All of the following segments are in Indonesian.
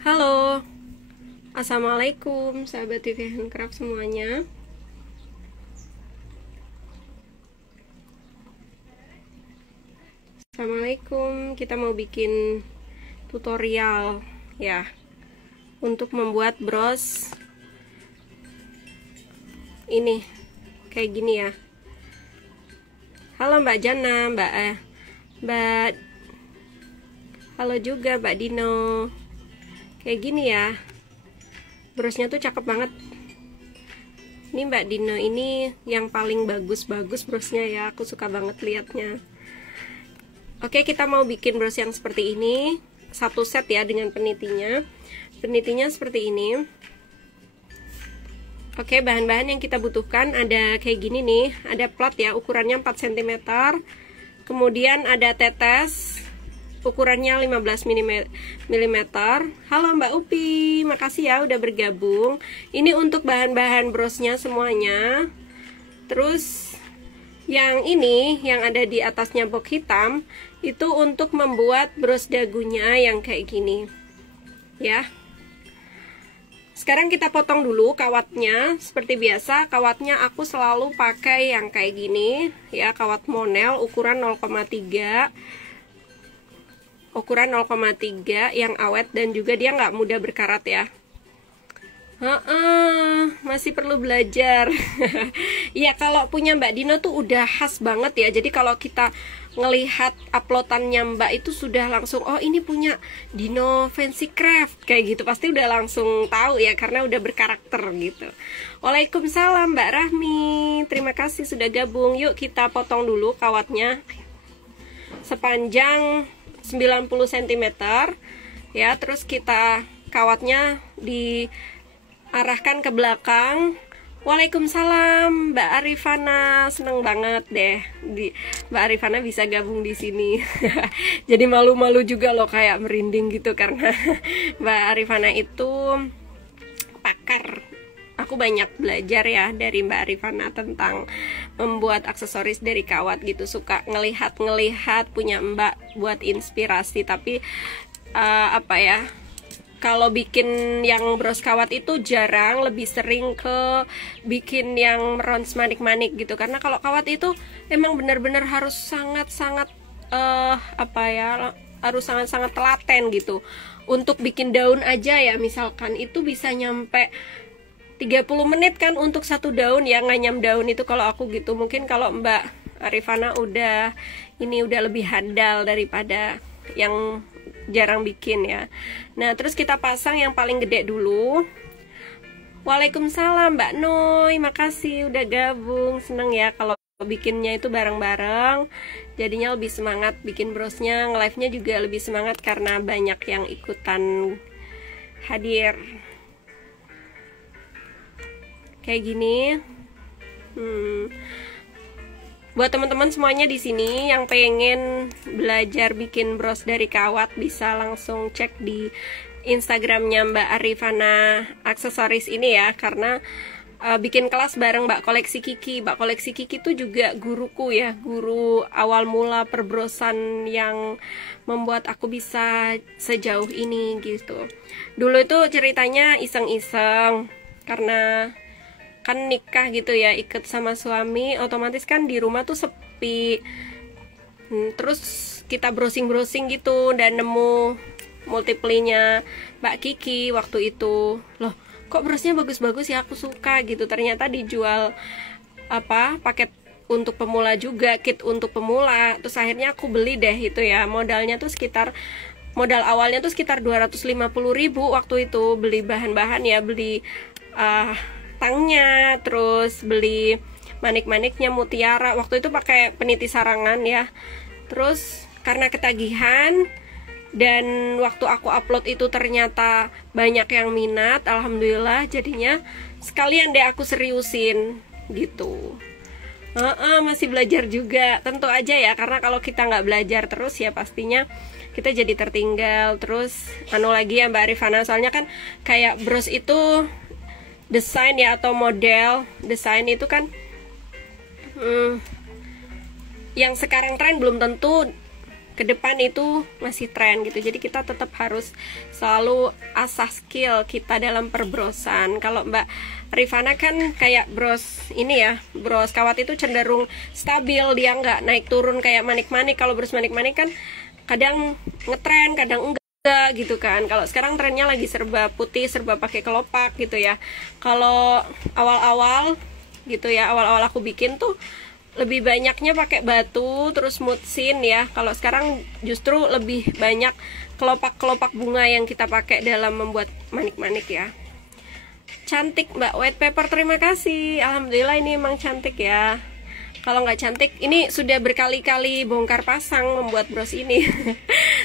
Halo, Assalamualaikum sahabat TV Handcraft semuanya. Assalamualaikum, kita mau bikin tutorial ya untuk membuat bros ini kayak gini ya. Halo Mbak Jana, Mbak halo juga Mbak Dino. Kayak gini ya, brosnya tuh cakep banget. Ini Mbak Dino ini yang paling bagus brosnya ya, aku suka banget liatnya. Oke, kita mau bikin bros yang seperti ini, satu set ya dengan penitinya. Penitinya seperti ini. Oke, bahan-bahan yang kita butuhkan ada kayak gini nih, ada plat ya, ukurannya 4 cm. Kemudian ada tetes, ukurannya 15 mm. Halo Mbak Upi, makasih ya udah bergabung. Ini untuk bahan-bahan brosnya semuanya. Terus yang ini yang ada di atasnya box hitam itu untuk membuat bros dagunya yang kayak gini ya. Sekarang kita potong dulu kawatnya. Seperti biasa, kawatnya aku selalu pakai yang kayak gini ya, kawat monel ukuran 0,3 yang awet dan juga dia nggak mudah berkarat ya. Masih perlu belajar. Ya, kalau punya Mbak Dino tuh udah khas banget ya. Jadi kalau kita ngelihat uploadannya Mbak itu sudah langsung, oh ini punya Dino Fancy Craft kayak gitu, pasti udah langsung tahu ya karena udah berkarakter gitu. Waalaikumsalam Mbak Rahmi, terima kasih sudah gabung. Yuk kita potong dulu kawatnya sepanjang 90 cm ya. Terus kita kawatnya diarahkan ke belakang. Waalaikumsalam Mbak Arifana, seneng banget deh Mbak Arifana bisa gabung di sini. Jadi malu-malu juga loh, kayak merinding gitu karena Mbak Arifana itu pakar. Aku banyak belajar ya dari Mbak Arifana tentang membuat aksesoris dari kawat gitu. Suka ngelihat punya Mbak buat inspirasi. Tapi apa ya, kalau bikin yang bros kawat itu jarang, lebih sering ke bikin yang merons manik-manik gitu. Karena kalau kawat itu emang benar-benar harus sangat-sangat apa ya, harus sangat-sangat telaten gitu. Untuk bikin daun aja ya, misalkan itu bisa nyampe 30 menit kan untuk satu daun ya, nganyam daun itu kalau aku gitu. Mungkin kalau Mbak Arifana udah lebih handal daripada yang jarang bikin ya. Nah, terus kita pasang yang paling gede dulu. Waalaikumsalam Mbak Noi, makasih udah gabung. Seneng ya kalau bikinnya itu bareng-bareng, jadinya lebih semangat bikin brosnya. Nge-live-nya juga lebih semangat karena banyak yang ikutan hadir. Kayak gini. Buat teman-teman semuanya di sini yang pengen belajar bikin bros dari kawat, bisa langsung cek di Instagramnya Mbak Arifana aksesoris ini ya, karena bikin kelas bareng Mbak Koleksi Kiki. Mbak Koleksi Kiki itu juga guruku ya, guru awal mula perbrosan yang membuat aku bisa sejauh ini gitu. Dulu itu ceritanya iseng-iseng, karena kan nikah gitu ya, ikut sama suami, otomatis kan di rumah tuh sepi. Terus kita browsing gitu dan nemu multiplenya Mbak Kiki waktu itu. Loh, kok brosnya bagus-bagus ya, aku suka gitu. Ternyata dijual paket untuk pemula juga, kit untuk pemula. Terus akhirnya aku beli deh itu ya. Modal awalnya tuh sekitar 250.000 waktu itu. Beli bahan-bahan ya, beli tangnya, terus beli manik-maniknya mutiara. Waktu itu pakai peniti sarangan ya. Terus karena ketagihan dan waktu aku upload itu ternyata banyak yang minat, alhamdulillah, jadinya sekalian deh aku seriusin gitu. Masih belajar juga tentu aja ya, karena kalau kita nggak belajar terus ya pastinya kita jadi tertinggal. Terus lagi ya Mbak Arifana, soalnya kan kayak bros itu desain ya, atau model desain itu kan yang sekarang tren belum tentu ke depan itu masih tren gitu. Jadi kita tetap harus selalu asah skill kita dalam perbrosan. Kalau Mbak Rifana kan kayak bros ini ya, bros kawat itu cenderung stabil, dia nggak naik turun kayak manik-manik. Kalau bros manik-manik kan kadang ngetren, kadang enggak gitu kan. Kalau sekarang trennya lagi serba putih, serba pakai kelopak gitu ya. Kalau awal-awal gitu ya, awal-awal aku bikin tuh lebih banyaknya pakai batu terus mutsin ya. Kalau sekarang justru lebih banyak kelopak-kelopak bunga yang kita pakai dalam membuat manik-manik ya. Cantik Mbak White Paper, terima kasih. Alhamdulillah ini emang cantik ya. Kalau nggak cantik, ini sudah berkali-kali bongkar pasang membuat bros ini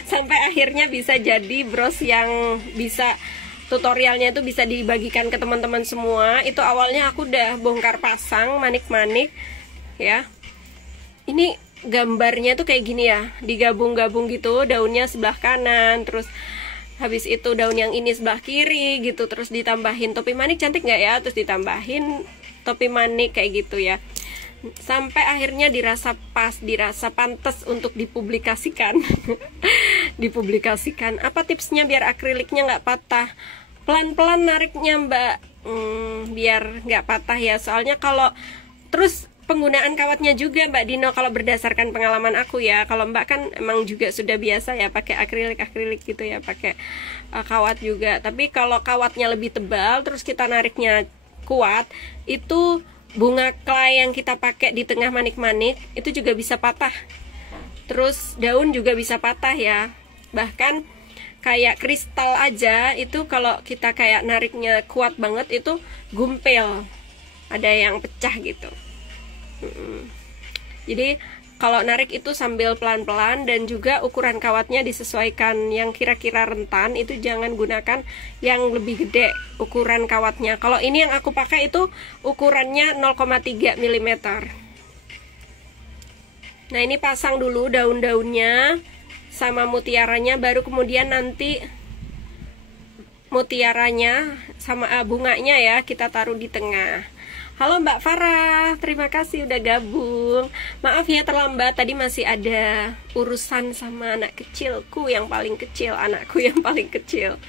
sampai akhirnya bisa jadi bros yang bisa tutorialnya itu bisa dibagikan ke teman-teman semua. Itu awalnya aku udah bongkar pasang manik-manik ya. Ini gambarnya tuh kayak gini ya, digabung-gabung gitu, daunnya sebelah kanan, terus habis itu daun yang ini sebelah kiri gitu, terus ditambahin topi manik, cantik nggak ya, terus ditambahin topi manik kayak gitu ya, sampai akhirnya dirasa pas, dirasa pantas untuk dipublikasikan. Dipublikasikan. Apa tipsnya biar akriliknya nggak patah? Pelan-pelan nariknya Mbak, biar nggak patah ya. Soalnya kalau terus penggunaan kawatnya juga Mbak Dino, kalau berdasarkan pengalaman aku ya, kalau Mbak kan emang juga sudah biasa ya pakai akrilik gitu ya, pakai kawat juga. Tapi kalau kawatnya lebih tebal terus kita nariknya kuat, itu bunga clay yang kita pakai di tengah manik-manik itu juga bisa patah. Terus daun juga bisa patah ya. Bahkan kayak kristal aja itu kalau kita kayak nariknya kuat banget itu gumpel, ada yang pecah gitu. Jadi kalau narik itu sambil pelan-pelan, dan juga ukuran kawatnya disesuaikan. Yang kira-kira rentan itu jangan gunakan yang lebih gede ukuran kawatnya. Kalau ini yang aku pakai itu ukurannya 0,3 mm. Nah ini pasang dulu daun-daunnya sama mutiaranya, baru kemudian nanti mutiaranya sama bunganya ya kita taruh di tengah. Halo Mbak Farah, terima kasih udah gabung. Maaf ya terlambat, tadi masih ada urusan sama anak kecilku yang paling kecil, anakku yang paling kecil.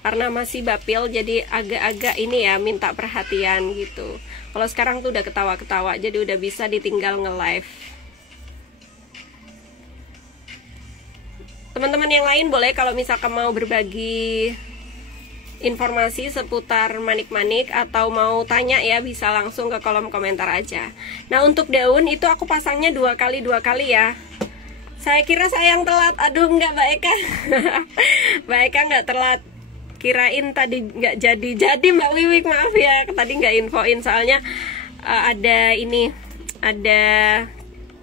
Karena masih bapil, jadi agak-agak ini ya, minta perhatian gitu. Kalau sekarang tuh udah ketawa-ketawa, jadi udah bisa ditinggal nge-live. Teman-teman yang lain boleh kalau misalkan mau berbagi informasi seputar manik-manik atau mau tanya ya, bisa langsung ke kolom komentar aja. Nah untuk daun itu aku pasangnya dua kali ya. Saya kira saya yang telat. Aduh enggak Mbak Eka. Mbak Eka nggak telat, kirain tadi nggak jadi Mbak Wiwik, maaf ya tadi nggak infoin, soalnya ada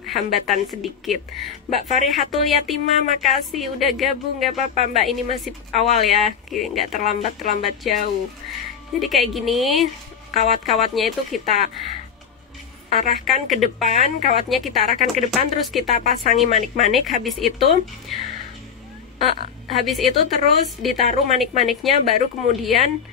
hambatan sedikit. Mbak Farihatul Yatima, makasih udah gabung. Gak apa-apa Mbak, ini masih awal ya, nggak terlambat jauh. Jadi kayak gini, kawat-kawatnya itu kita arahkan ke depan, terus kita pasangi manik-manik. Habis itu terus ditaruh manik-maniknya, baru kemudian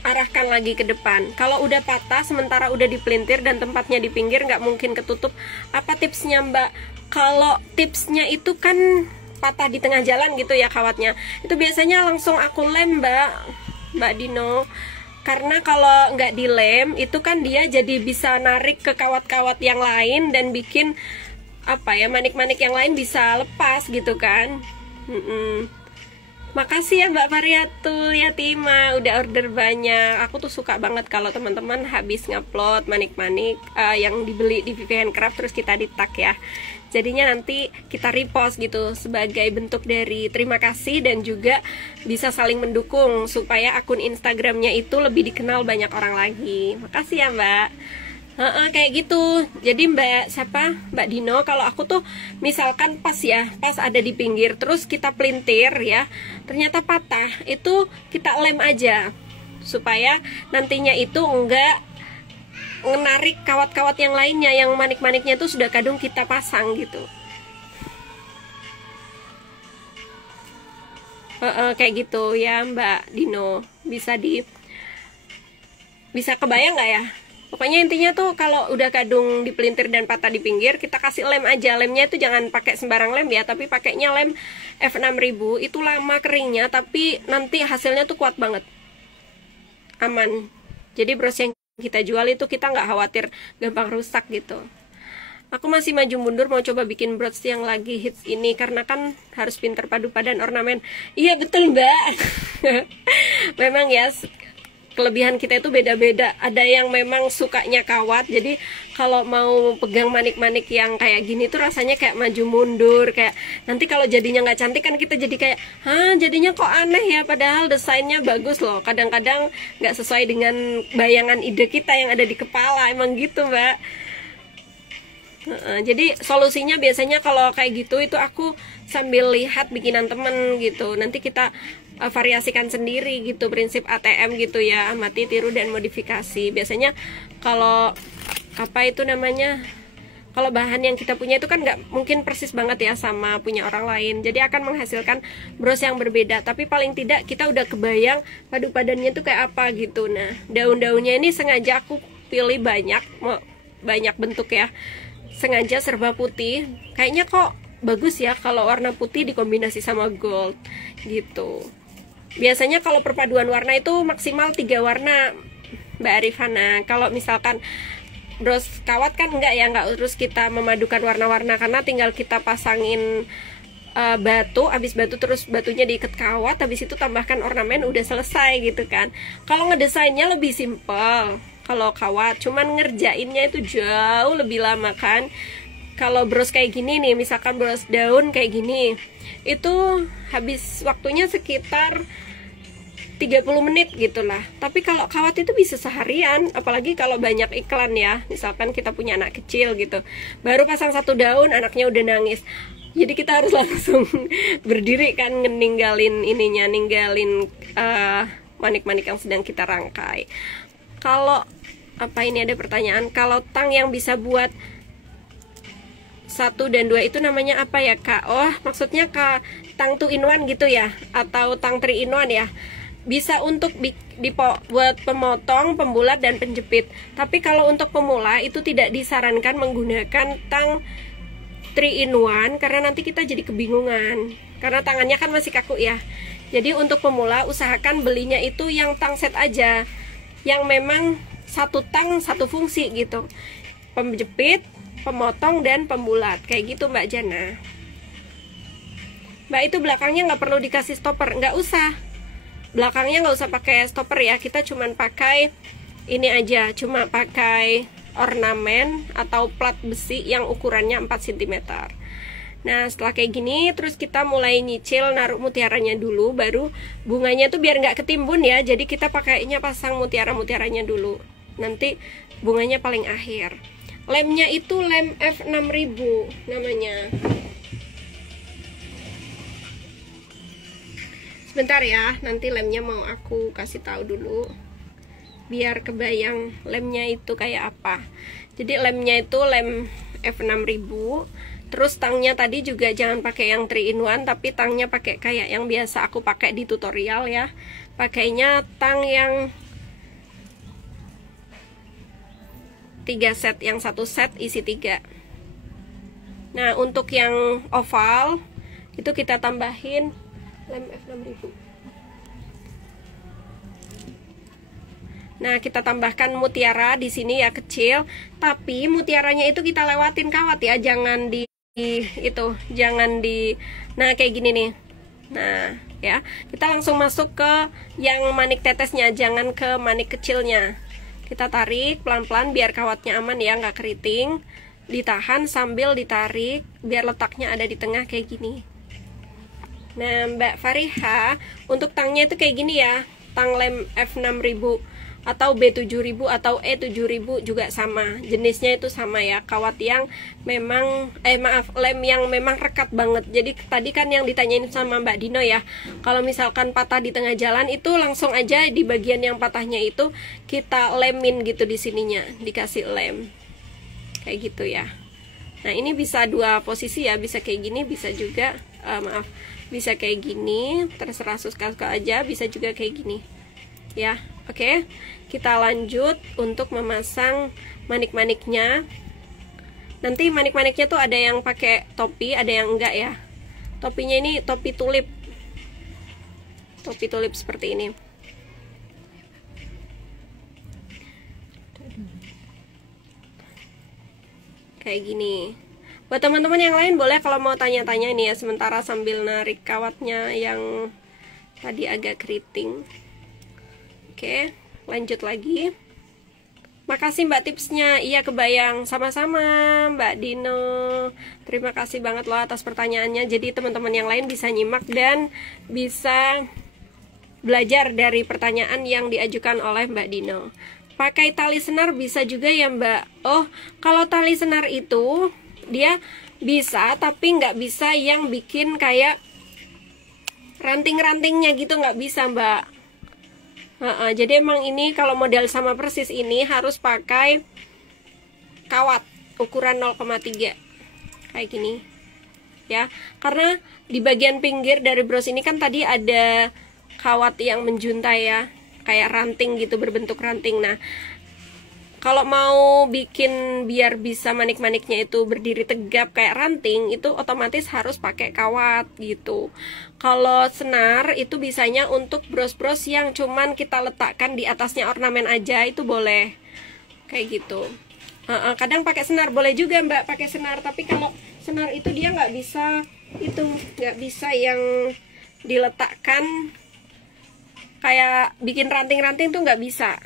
arahkan lagi ke depan. Kalau udah patah, sementara udah dipelintir dan tempatnya di pinggir, nggak mungkin ketutup. Apa tipsnya Mbak? Kalau tipsnya itu kan patah di tengah jalan gitu ya kawatnya, itu biasanya langsung aku lem Mbak Dino. Karena kalau nggak dilem itu kan dia jadi bisa narik ke kawat-kawat yang lain dan bikin manik-manik yang lain bisa lepas gitu kan. Makasih ya Mbak Fariatul Yatima udah order banyak. Aku tuh suka banget kalau teman-teman habis ngupload manik-manik yang dibeli di Vivi Handcraft terus kita di tag ya. Jadinya nanti kita repost gitu sebagai bentuk dari terima kasih, dan juga bisa saling mendukung supaya akun Instagramnya itu lebih dikenal banyak orang lagi. Makasih ya Mbak. Kayak gitu. Jadi Mbak Dino, kalau aku tuh misalkan pas ada di pinggir terus kita pelintir ya, ternyata patah, itu kita lem aja supaya nantinya itu enggak menarik kawat-kawat yang lainnya, yang manik-maniknya itu sudah kadung kita pasang gitu. Kayak gitu ya Mbak Dino. Bisa kebayang nggak ya? Pokoknya intinya tuh kalau udah kadung dipelintir dan patah di pinggir, kita kasih lem aja. Lemnya itu jangan pakai sembarang lem ya, tapi pakainya lem F6000. Itu lama keringnya, tapi nanti hasilnya tuh kuat banget, aman. Jadi bros yang kita jual itu kita nggak khawatir gampang rusak gitu. Aku masih maju mundur mau coba bikin bros yang lagi hits ini, karena kan harus pinter padu padan ornamen. Iya betul mbak. Memang ya, kelebihan kita itu beda-beda. Ada yang memang sukanya kawat, jadi kalau mau pegang manik-manik yang kayak gini tuh rasanya kayak maju mundur, kayak nanti kalau jadinya nggak cantik kan kita jadi kayak, jadinya kok aneh ya, padahal desainnya bagus loh. Kadang-kadang nggak sesuai dengan bayangan ide kita yang ada di kepala, emang gitu mbak. Jadi solusinya biasanya kalau kayak gitu itu aku sambil lihat bikinan temen gitu, nanti kita variasikan sendiri gitu, prinsip ATM gitu ya, amati, tiru, dan modifikasi. Biasanya kalau apa itu namanya, kalau bahan yang kita punya itu kan nggak mungkin persis banget ya sama punya orang lain, jadi akan menghasilkan bros yang berbeda, tapi paling tidak kita udah kebayang padu padannya tuh kayak apa gitu. Nah, daun-daunnya ini sengaja aku pilih banyak bentuk ya, sengaja serba putih, kayaknya kok bagus ya kalau warna putih dikombinasi sama gold gitu. Biasanya kalau perpaduan warna itu maksimal 3 warna Mbak Arifana. Kalau misalkan bros kawat kan enggak ya, enggak terus kita memadukan warna-warna, karena tinggal kita pasangin batu, habis batu terus batunya diikat kawat, habis itu tambahkan ornamen, udah selesai gitu kan. Kalau ngedesainnya lebih simpel kalau kawat, cuman ngerjainnya itu jauh lebih lama kan. Kalau bros kayak gini nih, misalkan bros daun kayak gini, itu habis waktunya sekitar 30 menit gitulah. Tapi kalau kawat itu bisa seharian, apalagi kalau banyak iklan ya. Misalkan kita punya anak kecil gitu, baru pasang 1 daun anaknya udah nangis, jadi kita harus langsung berdiri kan, ninggalin ininya, ninggalin manik-manik yang sedang kita rangkai. Kalau apa ini ada pertanyaan, kalau tang yang bisa buat 1 dan 2 itu namanya apa ya kak? Oh maksudnya kak tang 2 in 1 gitu ya, atau tang 3 in 1 ya. Bisa untuk buat pemotong, pembulat, dan penjepit. Tapi kalau untuk pemula itu tidak disarankan menggunakan tang 3 in 1, karena nanti kita jadi kebingungan, karena tangannya kan masih kaku ya. Jadi untuk pemula usahakan belinya itu yang tang set aja, yang memang 1 tang 1 fungsi gitu, penjepit, pemotong, dan pembulat kayak gitu Mbak Jana. Mbak itu belakangnya nggak perlu dikasih stopper, nggak usah, belakangnya nggak usah pakai stopper ya, kita cuman pakai ini aja, cuma pakai ornamen atau plat besi yang ukurannya 4 cm. Nah setelah kayak gini terus kita mulai nyicil naruh mutiaranya dulu, baru bunganya tuh biar nggak ketimbun ya, jadi kita pakainya pasang mutiara-mutiaranya dulu, nanti bunganya paling akhir. Lemnya itu lem F6000 namanya. Sebentar ya, nanti lemnya mau aku kasih tahu dulu biar kebayang lemnya itu kayak apa. Jadi lemnya itu lem F6000. Terus tangnya tadi juga jangan pakai yang 3 in 1, tapi tangnya pakai kayak yang biasa aku pakai di tutorial ya. Pakainya tang yang 3 set, yang 1 set isi 3. Nah untuk yang oval itu kita tambahin lem F6000. Nah kita tambahkan mutiara di sini ya kecil, tapi mutiaranya itu kita lewatin kawat ya, jangan di itu, jangan di, nah kayak gini nih. Nah ya, kita langsung masuk ke yang manik tetesnya, jangan ke manik kecilnya. Kita tarik pelan-pelan biar kawatnya aman ya, nggak keriting. Ditahan sambil ditarik biar letaknya ada di tengah kayak gini. Nah Mbak Fariha, untuk tangnya itu kayak gini ya, tang lem F6000 atau B7000 atau E7000 juga sama, jenisnya itu sama ya, kawat yang memang lem yang memang rekat banget. Jadi tadi kan yang ditanyain sama Mbak Dino ya, kalau misalkan patah di tengah jalan itu langsung aja di bagian yang patahnya itu kita lemin gitu, di sininya dikasih lem kayak gitu ya. Nah ini bisa 2 posisi ya, bisa kayak gini, bisa juga bisa kayak gini, terserah suka-suka aja, bisa juga kayak gini ya. Oke, kita lanjut untuk memasang manik-maniknya. Nanti manik-maniknya tuh ada yang pakai topi, ada yang enggak ya. Topinya ini topi tulip. Topi tulip seperti ini. Kayak gini. Buat teman-teman yang lain boleh kalau mau tanya-tanya ini ya, sementara sambil narik kawatnya yang tadi agak keriting. Oke, lanjut lagi. Makasih Mbak tipsnya. Iya kebayang. Sama-sama Mbak Dino. Terima kasih banget loh atas pertanyaannya. Jadi teman-teman yang lain bisa nyimak dan bisa belajar dari pertanyaan yang diajukan oleh Mbak Dino. Pakai tali senar bisa juga ya Mbak? Oh, kalau tali senar itu dia bisa, tapi nggak bisa yang bikin kayak ranting-rantingnya gitu, nggak bisa Mbak. Jadi emang ini kalau model sama persis ini harus pakai kawat ukuran 0,3 kayak gini ya, karena di bagian pinggir dari bros ini kan tadi ada kawat yang menjuntai ya, kayak ranting gitu, berbentuk ranting. Nah kalau mau bikin biar bisa manik-maniknya itu berdiri tegap kayak ranting, itu otomatis harus pakai kawat gitu. Kalau senar itu bisanya untuk bros-bros yang cuman kita letakkan di atasnya ornamen aja, itu boleh kayak gitu. Kadang pakai senar boleh juga Mbak, pakai senar. Tapi kalau senar itu dia nggak bisa, itu nggak bisa yang diletakkan kayak bikin ranting-ranting tuh nggak bisa.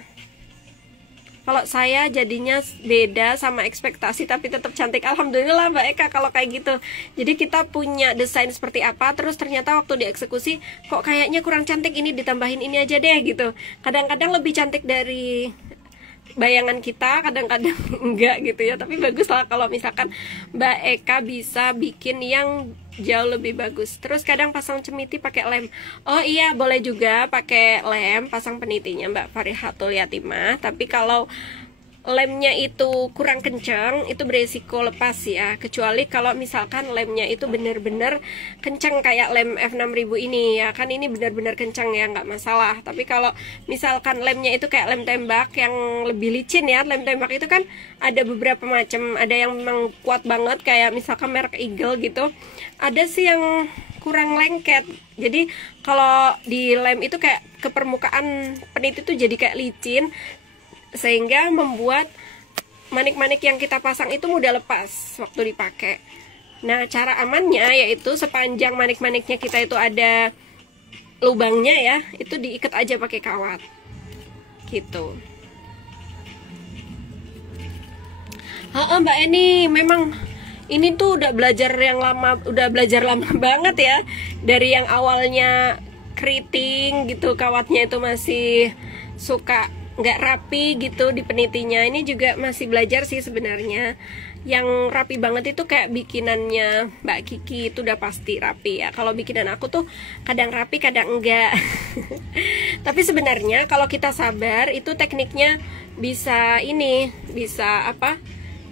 Kalau saya jadinya beda sama ekspektasi tapi tetap cantik. Alhamdulillah Mbak Eka kalau kayak gitu. Jadi kita punya desain seperti apa, terus ternyata waktu dieksekusi kok kayaknya kurang cantik, ini ditambahin ini aja deh gitu. Kadang-kadang lebih cantik dari bayangan kita, kadang-kadang enggak gitu ya. Tapi bagus lah kalau misalkan Mbak Eka bisa bikin yang jauh lebih bagus. Terus kadang pasang cemiti pakai lem. Oh iya boleh juga pakai lem, pasang penitinya Mbak Farihatul Yatimah. Tapi kalau lemnya itu kurang kencang, itu beresiko lepas ya. Kecuali kalau misalkan lemnya itu benar-benar kencang kayak lem F6000 ini ya, kan ini benar-benar kencang ya, nggak masalah. Tapi kalau misalkan lemnya itu kayak lem tembak yang lebih licin ya, lem tembak itu kan ada beberapa macam. Ada yang memang kuat banget kayak misalkan merek Eagle gitu. Ada sih yang kurang lengket. Jadi kalau di lem itu kayak ke permukaan peniti itu jadi kayak licin, sehingga membuat manik-manik yang kita pasang itu mudah lepas waktu dipakai. Nah cara amannya yaitu sepanjang manik-maniknya kita itu ada lubangnya ya, itu diikat aja pakai kawat gitu. Mbak Eni, memang ini tuh udah belajar lama banget ya. Dari yang awalnya keriting gitu, kawatnya itu masih suka nggak rapi gitu di penitinya. Ini juga masih belajar sih sebenarnya. Yang rapi banget itu kayak bikinannya Mbak Kiki itu udah pasti rapi ya. Kalau bikinan aku tuh kadang rapi kadang enggak. Tapi sebenarnya kalau kita sabar itu tekniknya bisa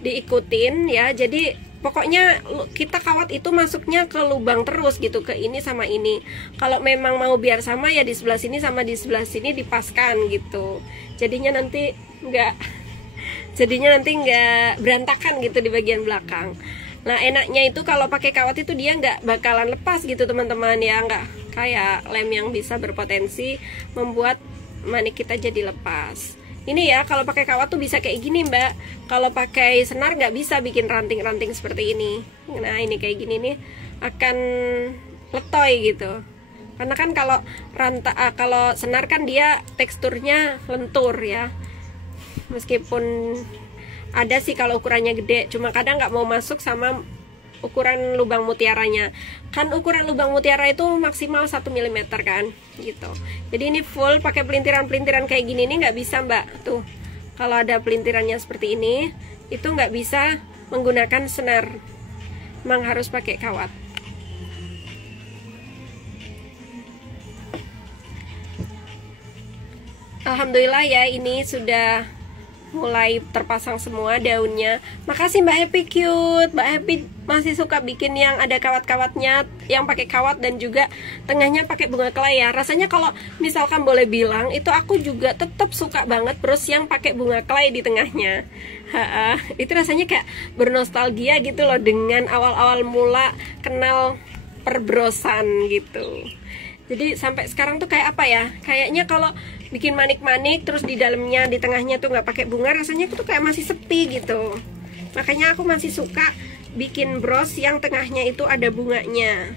diikutin ya. Jadi pokoknya kita kawat itu masuknya ke lubang terus gitu, ke ini sama ini. Kalau memang mau biar sama ya di sebelah sini sama di sebelah sini dipaskan gitu. Jadinya nanti nggak berantakan gitu di bagian belakang. Nah enaknya itu kalau pakai kawat itu dia nggak bakalan lepas gitu teman-teman ya, nggak kayak lem yang bisa berpotensi membuat manik kita jadi lepas. Ini ya kalau pakai kawat tuh bisa kayak gini Mbak. Kalau pakai senar nggak bisa bikin ranting-ranting seperti ini. Nah ini kayak gini nih akan letoy gitu. Karena kan kalau senar kan dia teksturnya lentur ya. Meskipun ada sih kalau ukurannya gede, cuma kadang nggak mau masuk sama ukuran lubang mutiaranya. Kan ukuran lubang mutiara itu maksimal 1 mm kan gitu. Jadi ini full pakai pelintiran-pelintiran kayak gini nih nggak bisa Mbak. Tuh kalau ada pelintirannya seperti ini itu nggak bisa menggunakan senar, memang harus pakai kawat. Alhamdulillah ya, ini sudah mulai terpasang semua daunnya. Makasih Mbak Happy cute. Mbak Happy masih suka bikin yang ada kawat-kawatnya, yang pakai kawat dan juga tengahnya pakai bunga kelai ya. Rasanya kalau misalkan boleh bilang, itu aku juga tetap suka banget bros yang pakai bunga kelai di tengahnya. Itu rasanya kayak bernostalgia gitu loh dengan awal-awal mula kenal perbrosan gitu. Jadi sampai sekarang tuh kayak apa ya? Kayaknya kalau bikin manik-manik terus di dalamnya, di tengahnya tuh nggak pakai bunga, rasanya tuh kayak masih sepi gitu. Makanya aku masih suka bikin bros yang tengahnya itu ada bunganya.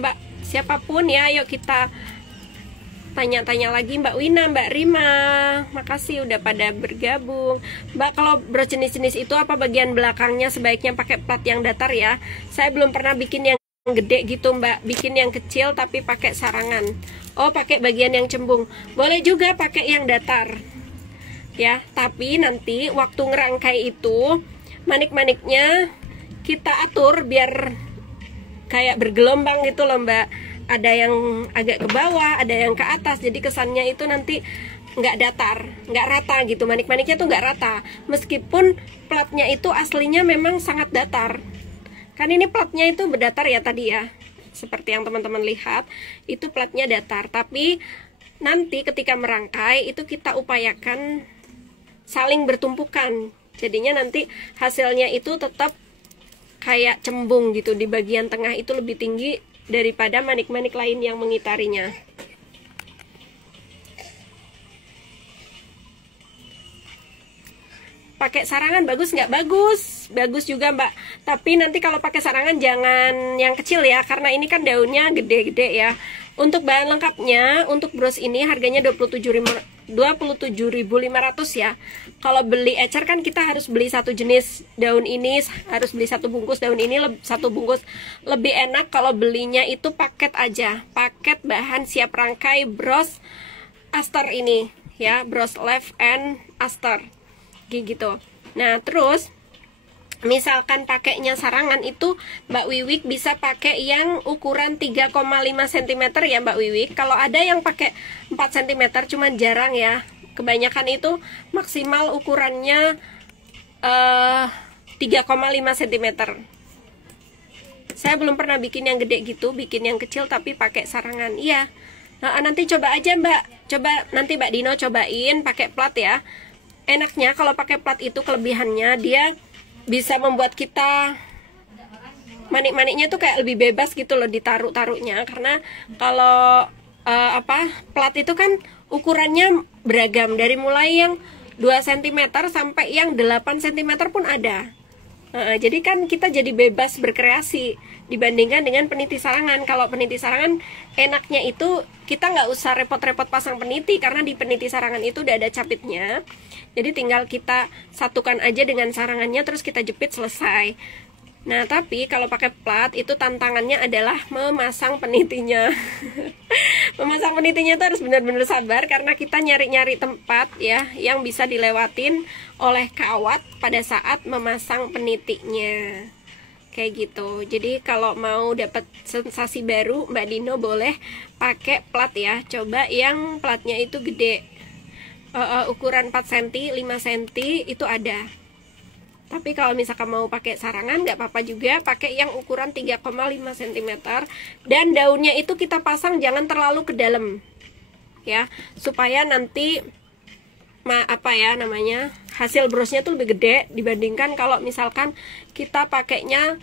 Mbak siapapun ya, yuk kita tanya-tanya lagi. Mbak Wina, Mbak Rima, makasih udah pada bergabung. Mbak, kalau bros jenis-jenis itu apa bagian belakangnya sebaiknya pakai plat yang datar ya? Saya belum pernah bikin yang gede gitu Mbak, bikin yang kecil tapi pakai sarangan. Oh, pakai bagian yang cembung. Boleh juga pakai yang datar ya, tapi nanti waktu ngerangkai itu manik-maniknya kita atur biar kayak bergelombang gitu loh Mbak. Ada yang agak ke bawah, ada yang ke atas, jadi kesannya itu nanti nggak datar, nggak rata gitu, manik-maniknya tuh nggak rata, meskipun platnya itu aslinya memang sangat datar. Kan ini platnya itu berdatar ya tadi ya, seperti yang teman-teman lihat, itu platnya datar, tapi nanti ketika merangkai itu kita upayakan saling bertumpukan, jadinya nanti hasilnya itu tetap kayak cembung gitu, di bagian tengah itu lebih tinggi daripada manik-manik lain yang mengitarinya. Pakai sarangan bagus nggak? Bagus, bagus juga Mbak. Tapi nanti kalau pakai sarangan jangan yang kecil ya, karena ini kan daunnya gede-gede ya. Untuk bahan lengkapnya, untuk bros ini harganya 27.500 ya. Kalau beli ecer kan kita harus beli satu jenis daun ini, harus beli satu bungkus daun ini, satu bungkus. Lebih enak kalau belinya itu paket aja, paket bahan siap rangkai bros aster ini ya, bros left and aster gitu. Nah terus misalkan pakainya sarangan itu Mbak Wiwik bisa pakai yang ukuran 3,5 cm ya Mbak Wiwik. Kalau ada yang pakai 4 cm cuman jarang ya. Kebanyakan itu maksimal ukurannya 3,5 cm. Saya belum pernah bikin yang gede gitu, bikin yang kecil tapi pakai sarangan. Iya. Nah, nanti coba aja Mbak. Coba nanti Mbak Dino cobain pakai plat ya. Enaknya kalau pakai plat itu kelebihannya dia bisa membuat kita manik-maniknya tuh kayak lebih bebas gitu loh ditaruh-taruhnya, karena kalau plat itu kan ukurannya beragam, dari mulai yang 2 cm sampai yang 8 cm pun ada. Jadi kan kita jadi bebas berkreasi dibandingkan dengan peniti sarangan. Kalau peniti sarangan enaknya itu kita nggak usah repot-repot pasang peniti, karena di peniti sarangan itu udah ada capitnya. Jadi tinggal kita satukan aja dengan sarangannya, terus kita jepit, selesai. Nah tapi kalau pakai plat itu tantangannya adalah memasang penitinya. Memasang penitinya itu harus benar-benar sabar, karena kita nyari-nyari tempat ya yang bisa dilewatin oleh kawat pada saat memasang penitinya. Kayak gitu. Jadi kalau mau dapat sensasi baru, Mbak Dino boleh pakai plat ya. Coba yang platnya itu gede, ukuran 4 cm, 5 cm itu ada. Tapi kalau misalkan mau pakai sarangan nggak apa-apa juga, pakai yang ukuran 3,5 cm. Dan daunnya itu kita pasang jangan terlalu ke dalam ya, supaya nanti hasil brosnya tuh lebih gede dibandingkan kalau misalkan kita pakainya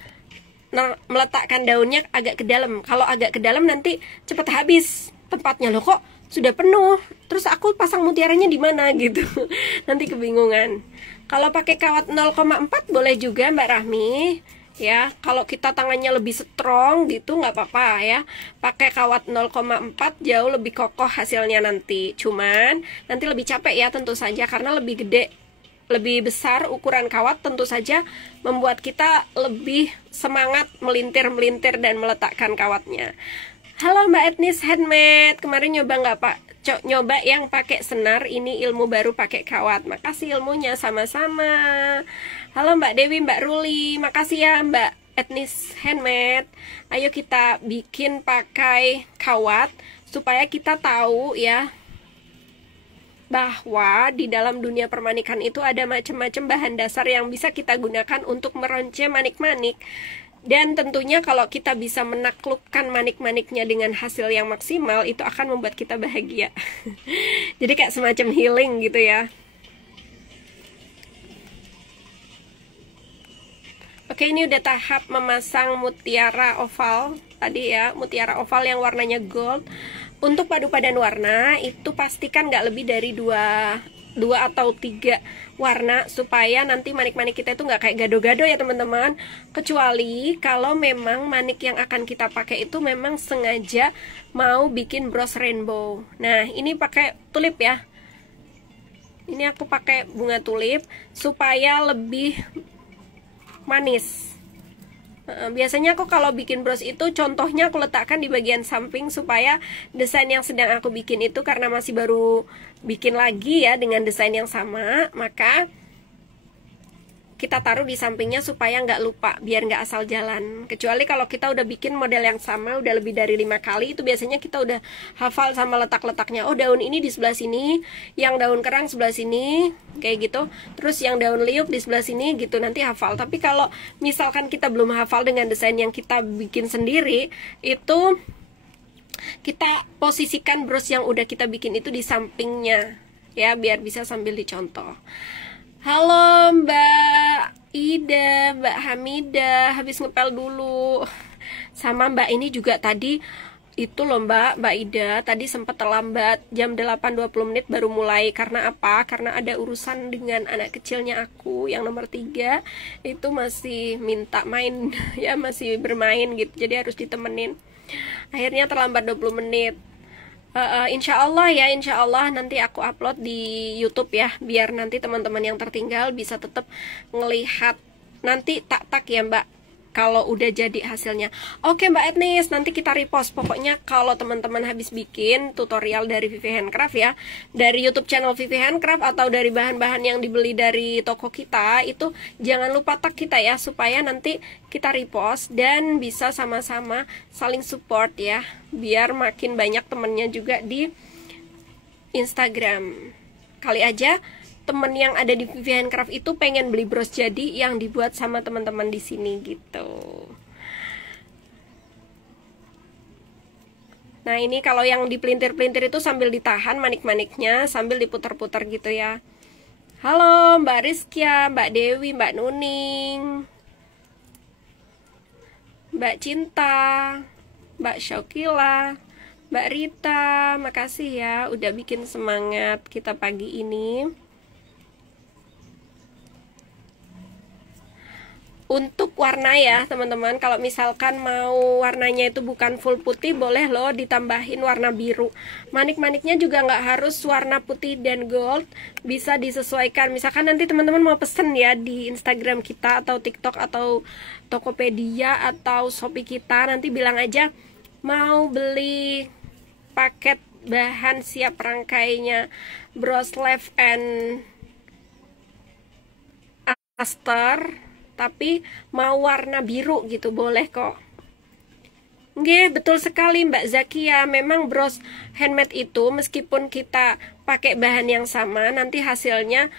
meletakkan daunnya agak ke dalam. Kalau agak ke dalam nanti cepet habis tempatnya, loh kok sudah penuh, terus aku pasang mutiaranya di mana gitu. Nanti kebingungan. Kalau pakai kawat 0,4 boleh juga Mbak Rahmi ya. Kalau kita tangannya lebih strong gitu nggak apa-apa ya, pakai kawat 0,4 jauh lebih kokoh hasilnya nanti. Cuman nanti lebih capek ya tentu saja, karena lebih gede, lebih besar ukuran kawat, tentu saja membuat kita lebih semangat melintir-melintir dan meletakkan kawatnya. Halo Mbak Etnis Handmade, kemarin nyoba nggak Pak? Nyoba yang pakai senar, ini ilmu baru pakai kawat. Makasih ilmunya, sama-sama. Halo Mbak Dewi, Mbak Ruli, makasih ya Mbak Etnis Handmade. Ayo kita bikin pakai kawat supaya kita tahu ya bahwa di dalam dunia permanikan itu ada macam-macam bahan dasar yang bisa kita gunakan untuk meronce manik-manik. Dan tentunya kalau kita bisa menaklukkan manik-maniknya dengan hasil yang maksimal, itu akan membuat kita bahagia. Jadi kayak semacam healing gitu ya. Oke, ini udah tahap memasang mutiara oval tadi ya, mutiara oval yang warnanya gold. Untuk padu padan warna itu pastikan nggak lebih dari 2 atau 3 warna, supaya nanti manik-manik kita itu nggak kayak gado-gado ya teman-teman. Kecuali kalau memang manik yang akan kita pakai itu memang sengaja mau bikin bros rainbow. Nah, ini pakai tulip ya. Ini aku pakai bunga tulip supaya lebih manis. Biasanya aku kalau bikin bros itu contohnya aku letakkan di bagian samping, supaya desain yang sedang aku bikin itu, karena masih baru bikin lagi ya dengan desain yang sama, maka kita taruh di sampingnya supaya nggak lupa, biar nggak asal jalan. Kecuali kalau kita udah bikin model yang sama udah lebih dari 5 kali, itu biasanya kita udah hafal sama letak-letaknya. Oh, daun ini di sebelah sini, yang daun kerang sebelah sini, kayak gitu. Terus yang daun liuk di sebelah sini gitu, nanti hafal. Tapi kalau misalkan kita belum hafal dengan desain yang kita bikin sendiri, itu kita posisikan bros yang udah kita bikin itu di sampingnya ya, biar bisa sambil dicontoh. Halo Mbak Ida, Mbak Hamida, habis ngepel dulu. Sama Mbak ini juga tadi itu loh Mbak Ida, tadi sempat terlambat, jam 8.20 menit baru mulai. Karena apa? Karena ada urusan dengan anak kecilnya aku yang nomor 3, itu masih minta main ya, masih bermain gitu, jadi harus ditemenin. Akhirnya terlambat 20 menit. Insya Allah ya, insya Allah nanti aku upload di YouTube ya, biar nanti teman-teman yang tertinggal bisa tetap ngelihat. Nanti tak ya Mbak, kalau udah jadi hasilnya. Oke Mbak Etnis, nanti kita repost. Pokoknya kalau teman-teman habis bikin tutorial dari Vivi Handcraft ya, dari YouTube channel Vivi Handcraft atau dari bahan-bahan yang dibeli dari toko kita, itu jangan lupa tag kita ya, supaya nanti kita repost dan bisa sama-sama saling support ya, biar makin banyak temennya juga di Instagram. Kali aja temen yang ada di Vivi Handcraft itu pengen beli bros jadi yang dibuat sama teman-teman di sini gitu. Nah, ini kalau yang dipelintir-pelintir itu sambil ditahan manik-maniknya, sambil diputar-putar gitu ya. Halo Mbak Rizkia, Mbak Dewi, Mbak Nuning, Mbak Cinta, Mbak Syokila, Mbak Rita, makasih ya udah bikin semangat kita pagi ini. Untuk warna ya teman-teman, kalau misalkan mau warnanya itu bukan full putih, boleh loh ditambahin warna biru. Manik-maniknya juga nggak harus warna putih dan gold, bisa disesuaikan. Misalkan nanti teman-teman mau pesen ya di Instagram kita atau TikTok atau Tokopedia atau Shopee kita, nanti bilang aja mau beli paket bahan siap rangkainya bros left and aster, tapi mau warna biru gitu, boleh kok. Nggih, betul sekali Mbak Zakia. Memang bros handmade itu meskipun kita pakai bahan yang sama, nanti hasilnya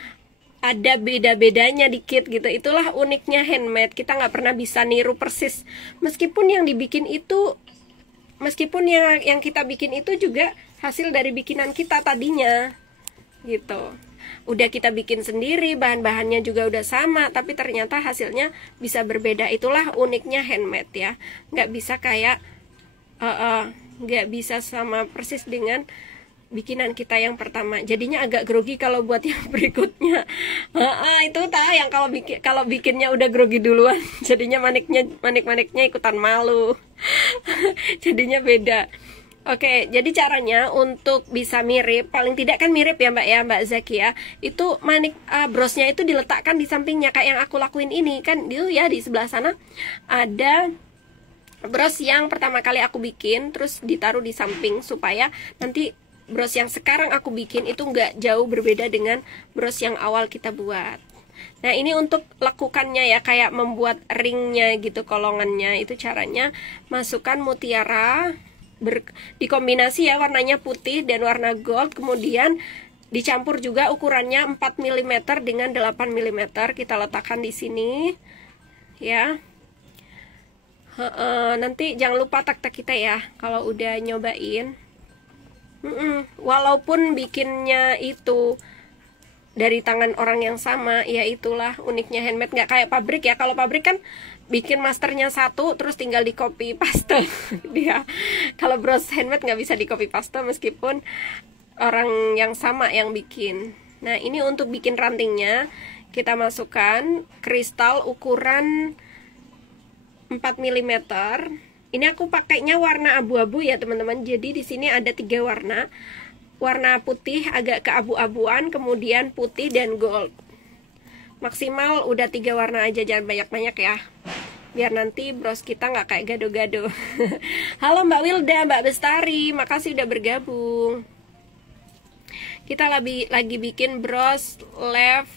ada beda-bedanya dikit gitu. Itulah uniknya handmade. Kita nggak pernah bisa niru persis. Meskipun yang dibikin itu, meskipun yang kita bikin itu juga hasil dari bikinan kita tadinya gitu. Udah kita bikin sendiri, bahan-bahannya juga udah sama, tapi ternyata hasilnya bisa berbeda. Itulah uniknya handmade ya. Nggak bisa kayak nggak bisa sama persis dengan bikinan kita yang pertama. Jadinya agak grogi kalau buat yang berikutnya. Itu yang kalau bikinnya udah grogi duluan, jadinya manik-maniknya ikutan malu. Jadinya beda. Oke, jadi caranya untuk bisa mirip, paling tidak kan mirip ya Mbak Zakia, itu manik brosnya itu diletakkan di sampingnya kayak yang aku lakuin ini. Kan dulu ya di sebelah sana ada bros yang pertama kali aku bikin, terus ditaruh di samping supaya nanti bros yang sekarang aku bikin itu nggak jauh berbeda dengan bros yang awal kita buat. Nah, ini untuk lakukannya ya, kayak membuat ringnya gitu, kolongannya. Itu caranya masukkan mutiara dikombinasi ya, warnanya putih dan warna gold, kemudian dicampur juga ukurannya 4 mm dengan 8 mm. Kita letakkan di sini ya. Nanti jangan lupa tag-tag kita ya kalau udah nyobain. Walaupun bikinnya itu dari tangan orang yang sama, ya itulah uniknya handmade, nggak kayak pabrik ya. Kalau pabrik kan bikin masternya satu terus tinggal di copy paste dia. Kalau bros handmade nggak bisa di copy paste meskipun orang yang sama yang bikin. Nah, ini untuk bikin rantingnya kita masukkan kristal ukuran 4 mm. Ini aku pakainya warna abu-abu ya teman-teman. Jadi di sini ada 3 warna. Warna putih agak keabu-abuan, kemudian putih dan gold. Maksimal udah 3 warna aja, jangan banyak-banyak ya, biar nanti bros kita nggak kayak gado-gado. Halo Mbak Wilda, Mbak Bestari, makasih udah bergabung. Kita lagi bikin bros left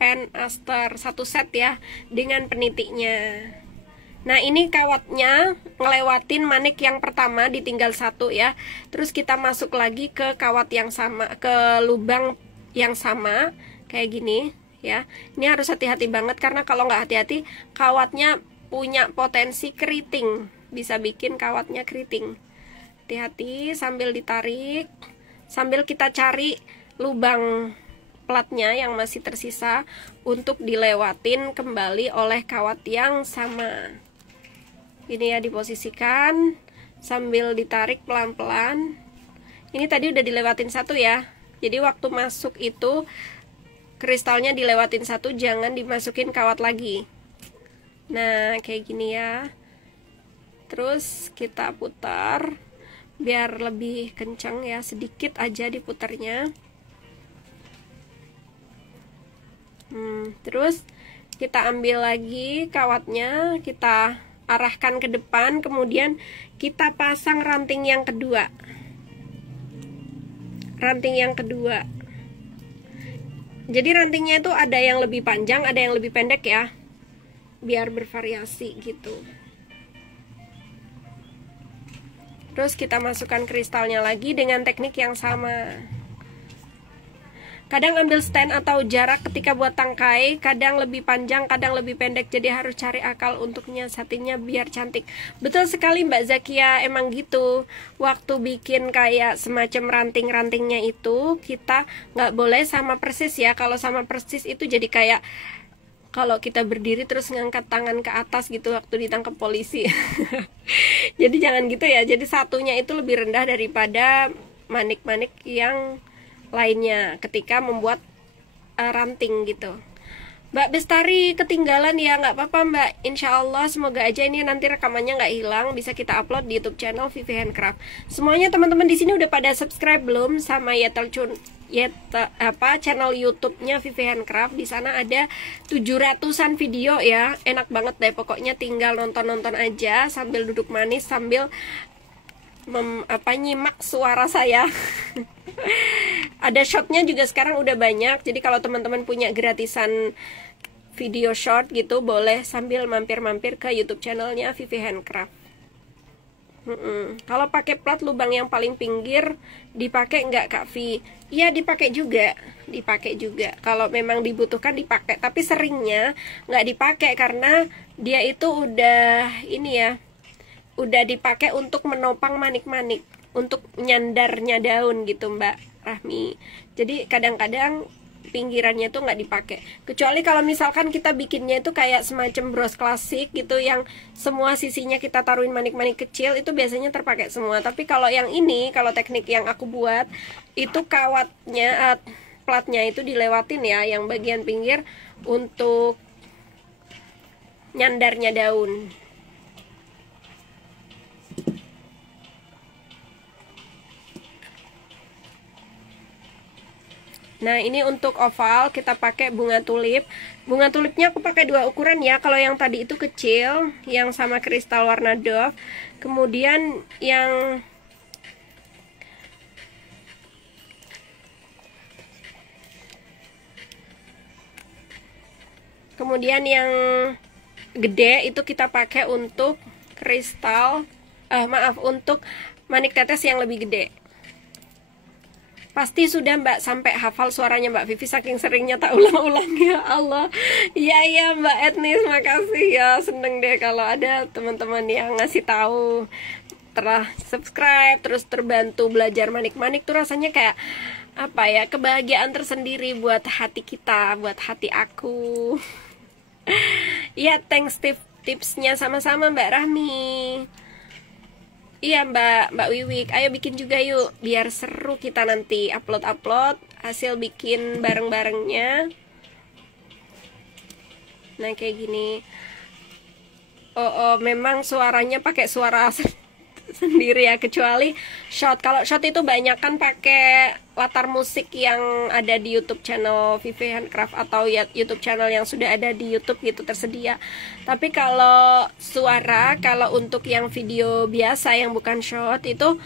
and aster 1 set ya, dengan penitiknya. Nah, ini kawatnya ngelewatin manik yang pertama, ditinggal 1 ya. Terus kita masuk lagi ke kawat yang sama, ke lubang yang sama kayak gini ya. Ini harus hati-hati banget karena kalau nggak hati-hati kawatnya punya potensi keriting, bisa bikin kawatnya keriting. Hati-hati sambil ditarik, sambil kita cari lubang platnya yang masih tersisa untuk dilewatin kembali oleh kawat yang sama. Ini ya, diposisikan sambil ditarik pelan-pelan. Ini tadi udah dilewatin 1 ya. Jadi waktu masuk itu kristalnya dilewatin 1, jangan dimasukin kawat lagi. Nah, kayak gini ya. Terus kita putar biar lebih kencang ya, sedikit aja diputarnya. Terus kita ambil lagi kawatnya, kita arahkan ke depan, kemudian kita pasang ranting yang kedua. Ranting yang kedua. Jadi rantingnya itu ada yang lebih panjang, ada yang lebih pendek ya, biar bervariasi gitu. Terus kita masukkan kristalnya lagi dengan teknik yang sama. Kadang ambil stand atau jarak ketika buat tangkai, kadang lebih panjang, kadang lebih pendek. Jadi harus cari akal untuk nyiasatinnya biar cantik. Betul sekali Mbak Zakia, emang gitu. Waktu bikin kayak semacam ranting-rantingnya itu, kita nggak boleh sama persis ya. Kalau sama persis itu jadi kayak kalau kita berdiri terus ngangkat tangan ke atas gitu waktu ditangkap polisi. Jadi jangan gitu ya. Jadi satunya itu lebih rendah daripada manik-manik yang lainnya ketika membuat ranting gitu. Mbak Bestari ketinggalan ya, nggak apa-apa Mbak. Insya Allah semoga aja ini nanti rekamannya nggak hilang, bisa kita upload di YouTube channel Vivi Handcraft. Semuanya teman-teman di sini udah pada subscribe belum sama channel YouTube-nya Vivi Handcraft? Di sana ada 700-an video ya. Enak banget deh, pokoknya tinggal nonton-nonton aja sambil duduk manis, sambil nyimak suara saya. Ada shotnya juga sekarang udah banyak. Jadi kalau teman-teman punya gratisan video short gitu, boleh sambil mampir-mampir ke YouTube channelnya Vivi Handcraft. Kalau pakai plat lubang yang paling pinggir dipakai nggak Kak Vi? Iya dipakai juga, Kalau memang dibutuhkan dipakai. Tapi seringnya nggak dipakai karena dia itu udah ini ya, udah dipakai untuk menopang manik-manik, untuk nyandarnya daun gitu Mbak Rahmi. Jadi kadang-kadang pinggirannya tuh nggak dipakai, kecuali kalau misalkan kita bikinnya itu kayak semacam bros klasik gitu, yang semua sisinya kita taruhin manik-manik kecil, itu biasanya terpakai semua. Tapi kalau yang ini, kalau teknik yang aku buat itu kawatnya, platnya itu dilewatin ya, yang bagian pinggir untuk nyandarnya daun. Nah, ini untuk oval kita pakai bunga tulip. Bunga tulipnya aku pakai 2 ukuran ya. Kalau yang tadi itu kecil, yang sama kristal warna dove. Kemudian yang gede itu kita pakai untuk kristal, untuk manik tetes yang lebih gede. Pasti sudah Mbak sampai hafal suaranya Mbak Vivi saking seringnya tak ulang-ulang. Ya Allah. Iya Mbak Etnis, makasih ya. Seneng deh kalau ada teman-teman yang ngasih tahu, telah subscribe, terus terbantu belajar manik-manik tuh rasanya kayak apa ya, kebahagiaan tersendiri buat hati kita, buat hati aku. Iya, thanks tipsnya sama-sama Mbak Rahmi. Iya Mbak Wiwik, ayo bikin juga yuk, biar seru kita nanti upload hasil bikin bareng-barengnya. Nah kayak gini. Oh, memang suaranya pakai suara sendiri ya, kecuali shot. Kalau shot itu banyak kan pakai latar musik yang ada di YouTube channel Vivi Handcraft atau ya YouTube channel yang sudah ada di YouTube gitu tersedia. Tapi kalau suara, kalau untuk yang video biasa yang bukan shot itu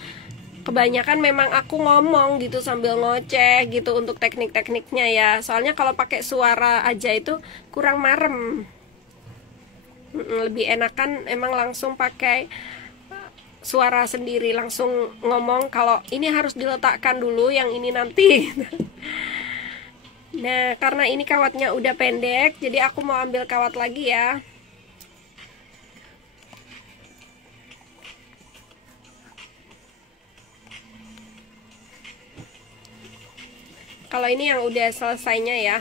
kebanyakan memang aku ngomong gitu sambil ngoceh gitu untuk teknik-tekniknya ya. Soalnya kalau pakai suara aja itu kurang marem. Lebih enakan emang langsung pakai suara sendiri, langsung ngomong kalau ini harus diletakkan dulu, yang ini nanti. Nah karena ini kawatnya udah pendek, jadi aku mau ambil kawat lagi ya. Kalau ini yang udah selesainya ya,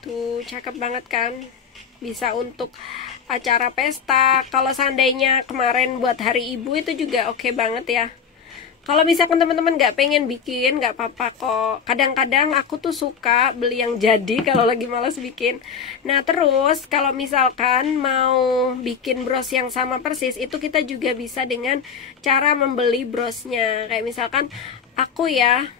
tuh cakep banget kan, bisa untuk acara pesta. Kalau seandainya kemarin buat hari ibu itu juga oke banget ya. Kalau misalkan teman-teman nggak pengen bikin, nggak apa-apa kok. Kadang-kadang aku tuh suka beli yang jadi kalau lagi malas bikin. Nah terus kalau misalkan mau bikin bros yang sama persis, itu kita juga bisa dengan cara membeli brosnya. Kayak misalkan aku ya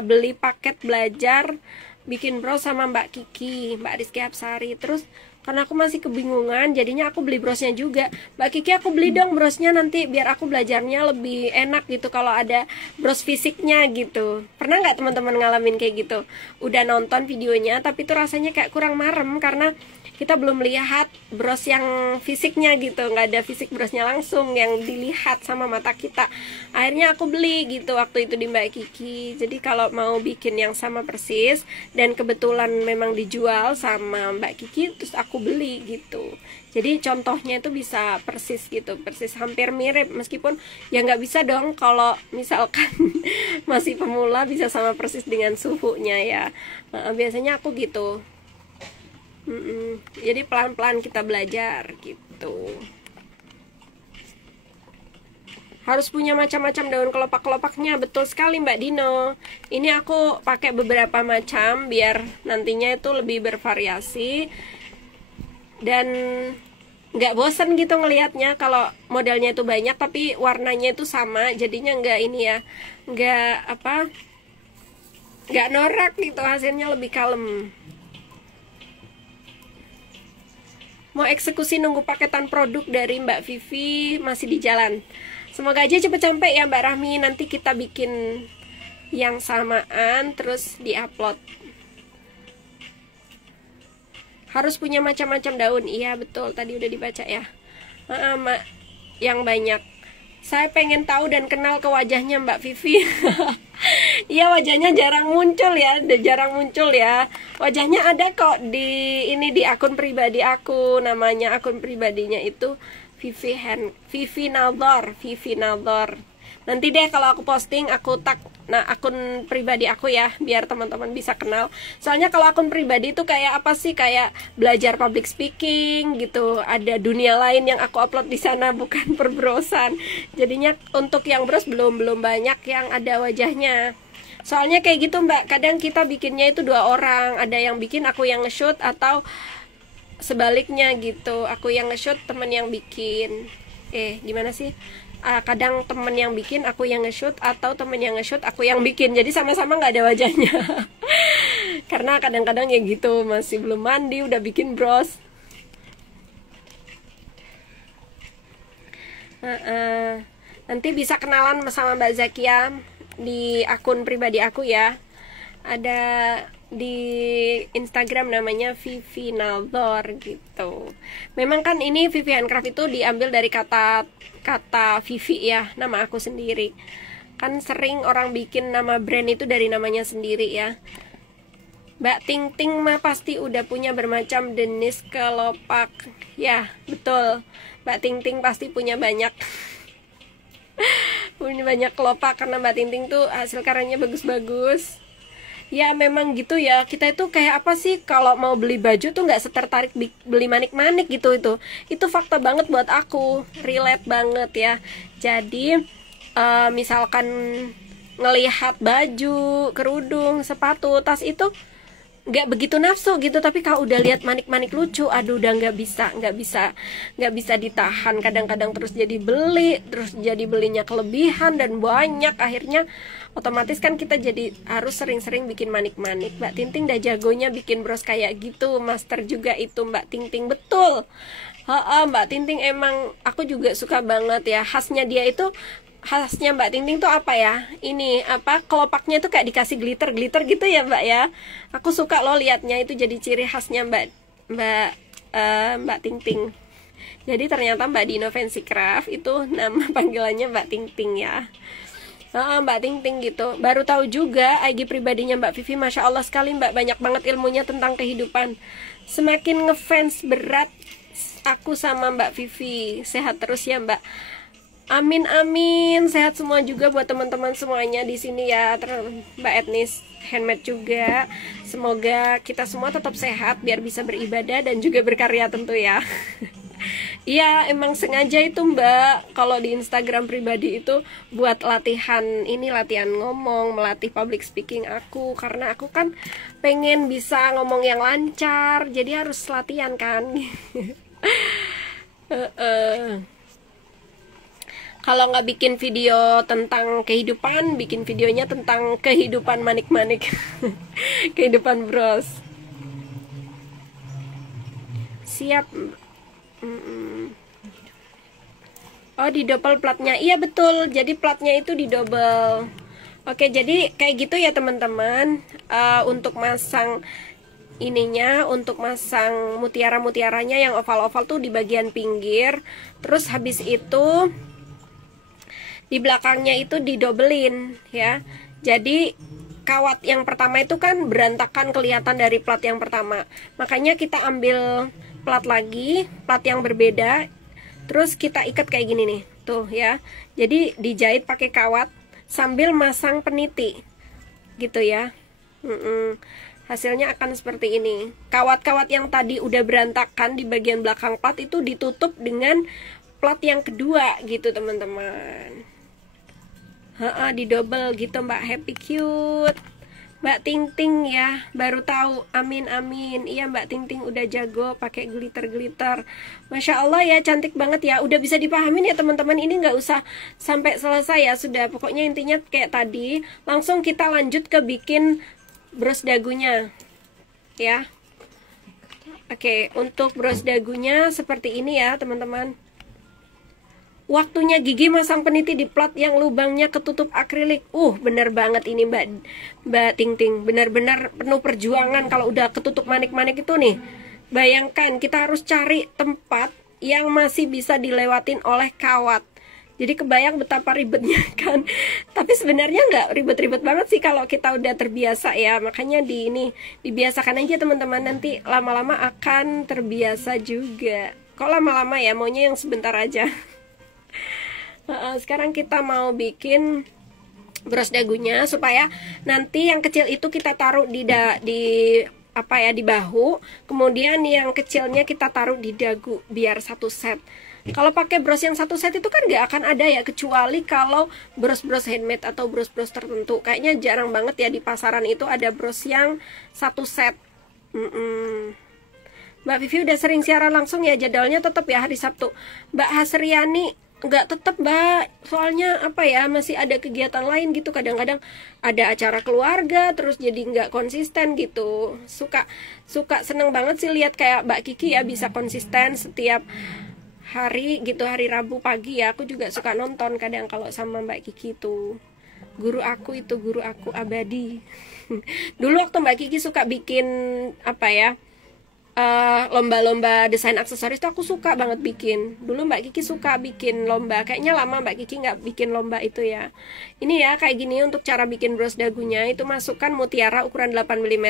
beli paket belajar bikin bros sama Mbak Kiki, Mbak Rizky Hapsari. Terus karena aku masih kebingungan, jadinya aku beli brosnya juga. Mbak Kiki, aku beli dong brosnya nanti biar aku belajarnya lebih enak gitu kalau ada bros fisiknya gitu. Pernah nggak teman-teman ngalamin kayak gitu? Udah nonton videonya tapi tuh rasanya kayak kurang marem karena kita belum lihat bros yang fisiknya gitu, nggak ada fisik brosnya langsung yang dilihat sama mata kita. Akhirnya aku beli gitu waktu itu di Mbak Kiki. Jadi kalau mau bikin yang sama persis dan kebetulan memang dijual sama Mbak Kiki, terus aku beli gitu. Jadi contohnya itu bisa persis gitu, persis hampir mirip, meskipun ya nggak bisa dong kalau misalkan masih pemula bisa sama persis dengan suhunya ya. Biasanya aku gitu. Jadi pelan-pelan kita belajar gitu. Harus punya macam-macam daun kelopak-kelopaknya. Betul sekali Mbak Dino. Ini aku pakai beberapa macam biar nantinya itu lebih bervariasi dan nggak bosan gitu ngelihatnya. Kalau modelnya itu banyak tapi warnanya itu sama, jadinya nggak ini ya, nggak norak gitu, hasilnya lebih kalem. Mau eksekusi nunggu paketan produk dari Mbak Vivi masih di jalan. Semoga aja cepet sampai ya Mbak Rahmi. Nanti kita bikin yang samaan terus diupload. Harus punya macam-macam daun. Iya betul, tadi udah dibaca ya. Yang banyak. Saya pengen tahu dan kenal ke wajahnya Mbak Vivi. Iya wajahnya jarang muncul ya, Wajahnya ada kok di akun pribadi aku. Namanya akun pribadinya itu Vivi Naldor. Nanti deh kalau aku posting aku tag akun pribadi aku ya, biar teman-teman bisa kenal. Soalnya kalau akun pribadi itu kayak apa sih, kayak belajar public speaking gitu. Ada dunia lain yang aku upload di sana, bukan perbrosan. Jadinya untuk yang bros belum banyak yang ada wajahnya. Soalnya kayak gitu Mbak, kadang kita bikinnya itu 2 orang. Ada yang bikin, aku yang nge-shoot, atau sebaliknya gitu, aku yang nge-shoot, temen yang bikin. Gimana sih? Kadang temen yang bikin, aku yang nge-shoot, atau temen yang nge-shoot, aku yang bikin. Jadi sama-sama nggak ada wajahnya. Karena kadang-kadang ya gitu, masih belum mandi udah bikin bros. Nanti bisa kenalan sama Mbak Zakia di akun pribadi aku ya. Ada di Instagram namanya Vivi Naldor gitu. Memang kan ini Vivi Handcraft itu diambil dari kata Vivi ya, nama aku sendiri. Kan sering orang bikin nama brand itu dari namanya sendiri ya. Mbak Ting Ting mah pasti udah punya bermacam jenis kelopak. Ya, betul. Mbak Ting Ting pasti punya banyak punya banyak kelopak karena Mbak Ting Ting tuh hasil karyanya bagus-bagus. Ya memang gitu ya, kita itu kayak apa sih kalau mau beli baju tuh nggak setertarik beli manik-manik gitu. Itu fakta banget buat aku, relate banget ya. Jadi misalkan ngelihat baju, kerudung, sepatu, tas itu nggak begitu nafsu gitu, tapi kalau udah lihat manik-manik lucu, aduh udah nggak bisa ditahan. Kadang-kadang terus jadi belinya kelebihan dan banyak, akhirnya otomatis kan kita jadi harus sering-sering bikin manik-manik. Mbak Ting Ting udah jagonya bikin bros kayak gitu, master juga itu Mbak Ting Ting, betul. Mbak Ting Ting emang aku juga suka banget ya. Khasnya Mbak Ting Ting tuh apa ya? Ini apa, kelopaknya tuh kayak dikasih glitter gitu ya Mbak ya. Aku suka loh liatnya, itu jadi ciri khasnya Mbak Ting Ting. Jadi ternyata Mbak Dino Fancy Craft itu nama panggilannya Mbak Ting Ting ya. Mbak Ting Ting gitu. Baru tahu juga IG pribadinya Mbak Vivi, masya Allah sekali Mbak, banyak banget ilmunya tentang kehidupan. Semakin ngefans berat aku sama Mbak Vivi. Sehat terus ya Mbak. Amin amin, sehat semua juga buat teman-teman semuanya di sini ya, Mbak Etnis Handmade juga. Semoga kita semua tetap sehat biar bisa beribadah dan juga berkarya tentu ya. Iya, emang sengaja itu Mbak, kalau di Instagram pribadi itu buat latihan ngomong, melatih public speaking aku, karena aku kan pengen bisa ngomong yang lancar, jadi harus latihan kan. Kalau nggak bikin video tentang kehidupan, bikin videonya tentang kehidupan manik-manik. Kehidupan bros. Siap. Oh, di double platnya. Iya betul, jadi platnya itu di double. Oke, jadi kayak gitu ya teman-teman. Untuk masang untuk masang mutiara-mutiaranya yang oval-oval tuh di bagian pinggir. Terus habis itu di belakangnya itu didobelin ya. Jadi kawat yang pertama itu kan berantakan kelihatan dari plat yang pertama. Makanya kita ambil plat lagi, plat yang berbeda. Terus kita ikat kayak gini nih, tuh ya. Jadi dijahit pakai kawat sambil masang peniti. Gitu ya. Hasilnya akan seperti ini. Kawat-kawat yang tadi udah berantakan di bagian belakang plat itu ditutup dengan plat yang kedua gitu teman-teman. Di double gitu Mbak, happy cute. Mbak Ting Ting ya, baru tahu. Amin amin. Iya Mbak Ting Ting udah jago pakai glitter. Masya Allah ya, cantik banget ya. Udah bisa dipahamin ya teman-teman. Ini nggak usah sampai selesai ya, sudah. Pokoknya intinya kayak tadi. Langsung kita lanjut ke bikin bros dagunya ya. Oke, untuk bros dagunya seperti ini ya teman-teman. Waktunya gigi masang peniti di plat yang lubangnya ketutup akrilik. Bener banget ini Mbak Ting Ting. Benar-benar penuh perjuangan kalau udah ketutup manik-manik itu nih. Bayangkan kita harus cari tempat yang masih bisa dilewatin oleh kawat. Jadi kebayang betapa ribetnya kan. Tapi sebenarnya nggak ribet-ribet banget sih kalau kita udah terbiasa ya. Makanya dibiasakan aja teman-teman, nanti lama-lama akan terbiasa juga. Kok lama-lama ya, maunya yang sebentar aja. Sekarang kita mau bikin bros dagunya supaya nanti yang kecil itu kita taruh di bahu, kemudian yang kecilnya kita taruh di dagu biar satu set. Kalau pakai bros yang satu set itu kan nggak akan ada ya, kecuali kalau bros-bros handmade atau bros-bros tertentu. Kayaknya jarang banget ya di pasaran itu ada bros yang satu set. Mbak Vivi udah sering siaran langsung ya, jadwalnya tetap ya hari Sabtu. Mbak Hasriani nggak tetap Mbak, soalnya apa ya, masih ada kegiatan lain gitu. Kadang-kadang ada acara keluarga, terus jadi nggak konsisten gitu. Suka seneng banget sih lihat kayak Mbak Kiki ya bisa konsisten setiap hari gitu, hari Rabu pagi ya. Aku juga suka nonton kadang kalau sama Mbak Kiki tuh. Guru aku itu, guru aku abadi. Dulu waktu Mbak Kiki suka bikin apa ya, lomba-lomba desain aksesoris tuh aku suka banget bikin. Dulu Mbak Kiki suka bikin lomba. Kayaknya lama Mbak Kiki nggak bikin lomba itu ya. Ini ya kayak gini untuk cara bikin bros dagunya. Itu masukkan mutiara ukuran 8 mm,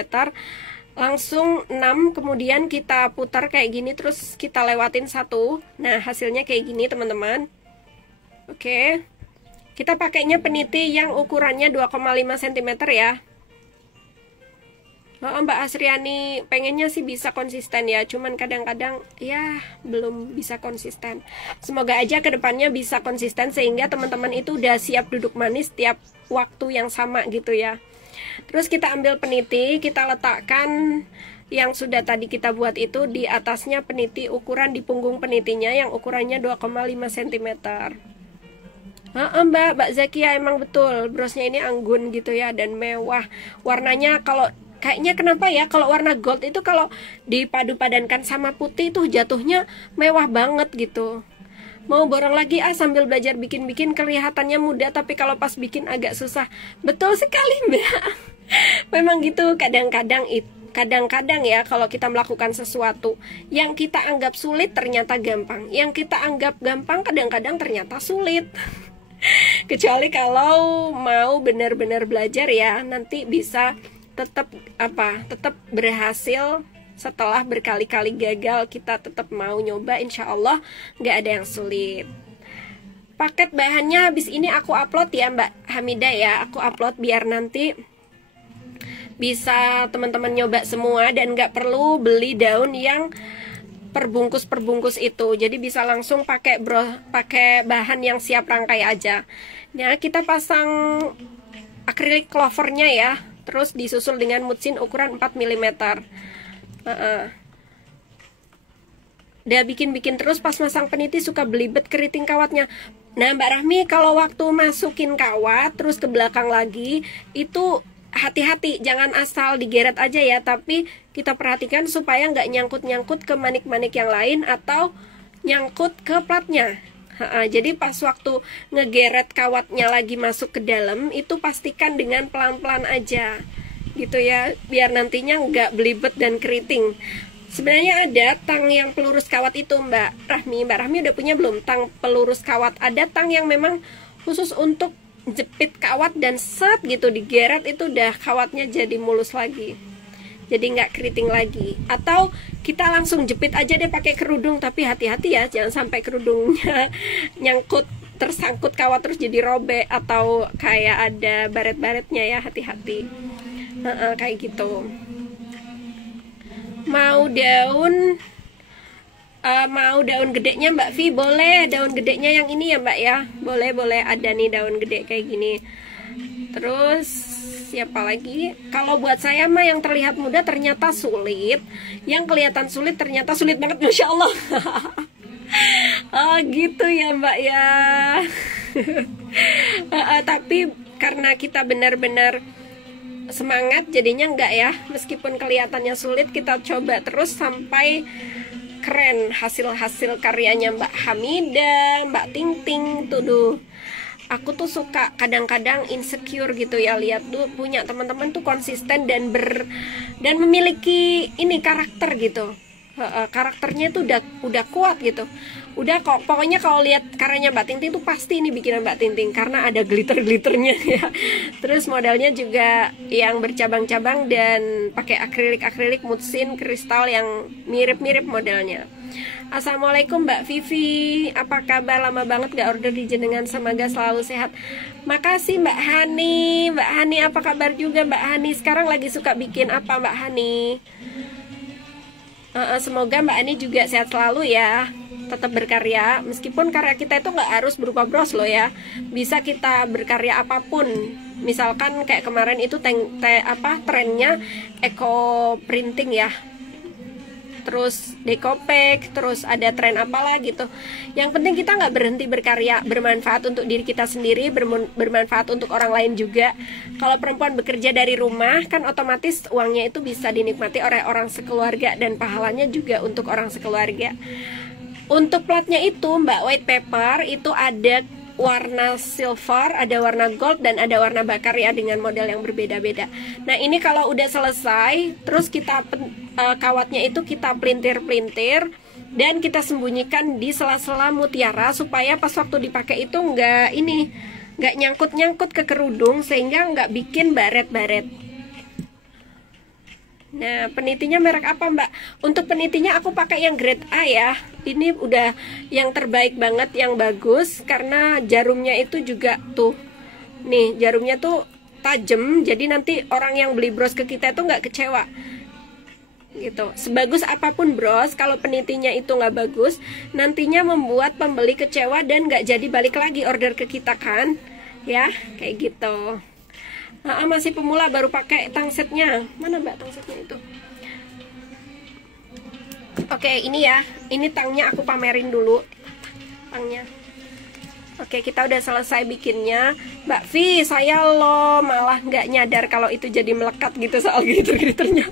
langsung 6, kemudian kita putar kayak gini, terus kita lewatin 1. Nah hasilnya kayak gini teman-teman. Oke, kita pakainya peniti yang ukurannya 2,5 cm ya. Mbak Asriani pengennya sih bisa konsisten ya, cuman kadang-kadang ya belum bisa konsisten. Semoga aja kedepannya bisa konsisten sehingga teman-teman itu udah siap duduk manis tiap waktu yang sama gitu ya. Terus kita ambil peniti, kita letakkan yang sudah tadi kita buat itu di atasnya peniti, ukuran di punggung penitinya yang ukurannya 2,5 cm. Mbak Zakia emang betul, brosnya ini anggun gitu ya dan mewah. Warnanya kalau kayaknya kenapa ya, kalau warna gold itu kalau dipadu-padankan sama putih tuh jatuhnya mewah banget gitu. Mau borong lagi sambil belajar bikin-bikin, kelihatannya mudah tapi kalau pas bikin agak susah. Betul sekali Mbak. Memang gitu, kadang-kadang ya kalau kita melakukan sesuatu yang kita anggap sulit ternyata gampang, yang kita anggap gampang kadang-kadang ternyata sulit. Kecuali kalau mau benar-benar belajar ya, nanti bisa tetap berhasil. Setelah berkali-kali gagal, kita tetap mau nyoba, insya Allah nggak ada yang sulit. Paket bahannya habis ini aku upload ya Mbak Hamidah ya, aku upload biar nanti bisa teman-teman nyoba semua dan nggak perlu beli daun yang perbungkus itu, jadi bisa langsung pakai bahan yang siap rangkai aja. Nah kita pasang akrilik clovernya ya, terus disusul dengan mutsin ukuran 4 mm. Udah bikin-bikin terus, pas masang peniti suka belibet keriting kawatnya. Nah Mbak Rahmi, kalau waktu masukin kawat terus ke belakang lagi itu hati-hati, jangan asal digeret aja ya, tapi kita perhatikan supaya nggak nyangkut-nyangkut ke manik-manik yang lain atau nyangkut ke platnya. Jadi pas waktu ngegeret kawatnya lagi masuk ke dalam, itu pastikan dengan pelan-pelan aja gitu ya, biar nantinya nggak belibet dan keriting. Sebenarnya ada tang yang pelurus kawat itu Mbak Rahmi udah punya belum tang pelurus kawat? Ada tang yang memang khusus untuk jepit kawat dan set gitu digeret, itu udah kawatnya jadi mulus lagi, jadi nggak keriting lagi. Atau kita langsung jepit aja deh pakai kerudung, tapi hati-hati ya, jangan sampai kerudungnya nyangkut tersangkut kawat terus jadi robek atau kayak ada baret-baretnya ya, hati-hati. Kayak gitu. Mau daun gedenya Mbak Vi? Boleh, daun gedenya yang ini ya Mbak ya, boleh ada nih daun gede kayak gini. Terus siapa lagi? Kalau buat saya mah yang terlihat mudah ternyata sulit, yang kelihatan sulit ternyata sulit banget, Masya Allah. Gitu ya Mbak ya. Tapi karena kita benar-benar semangat jadinya enggak ya, meskipun kelihatannya sulit kita coba terus sampai keren hasil-hasil karyanya Mbak Hamidah, Mbak Ting tuh. Aku tuh suka kadang-kadang insecure gitu ya, lihat tuh punya teman-teman tuh konsisten dan memiliki ini karakter gitu. Karakternya tuh udah kuat gitu. Udah kok, pokoknya kalau lihat karyanya Mbak Ting tuh pasti ini bikinan Mbak Ting karena ada glitter-glitternya ya. Terus modelnya juga yang bercabang-cabang dan pakai akrilik mutsin kristal yang mirip-mirip modelnya. Assalamualaikum Mbak Vivi, apa kabar? Lama banget gak order di jenengan, semoga selalu sehat. Makasih Mbak Hani. Mbak Hani apa kabar juga Mbak Hani? Sekarang lagi suka bikin apa Mbak Hani? Semoga Mbak Hani juga sehat selalu ya, tetap berkarya. Meskipun karya kita itu nggak harus berupa bros loh ya, bisa kita berkarya apapun. Misalkan kayak kemarin itu trennya eco printing ya, terus decopek, terus ada tren apalah gitu. Yang penting kita nggak berhenti berkarya, bermanfaat untuk diri kita sendiri, bermanfaat untuk orang lain juga. Kalau perempuan bekerja dari rumah kan otomatis uangnya itu bisa dinikmati oleh orang sekeluarga dan pahalanya juga untuk orang sekeluarga. Untuk platnya itu Mbak, white paper itu ada warna silver, ada warna gold, dan ada warna bakar ya, dengan model yang berbeda-beda. Nah ini kalau udah selesai, terus kita kawatnya itu kita pelintir-pelintir dan kita sembunyikan di sela-sela mutiara supaya pas waktu dipakai itu nggak nyangkut-nyangkut ke kerudung, sehingga nggak bikin baret-baret. Nah, penitinya merek apa, Mbak? Untuk penitinya aku pakai yang grade A ya. Ini udah yang terbaik banget, yang bagus, karena jarumnya itu juga tuh. Nih, jarumnya tuh tajam, jadi nanti orang yang beli bros ke kita itu nggak kecewa. Gitu. Sebagus apapun bros, kalau penitinya itu nggak bagus, nantinya membuat pembeli kecewa dan nggak jadi balik lagi order ke kita kan? Ya, kayak gitu. Masih pemula baru pakai tangsetnya. Mana Mbak tangsetnya itu? Oke, ini ya. Ini tangnya aku pamerin dulu. Tangnya. Oke, kita udah selesai bikinnya. Mbak Vi, saya loh malah nggak nyadar kalau itu jadi melekat gitu soal glitter-glitternya.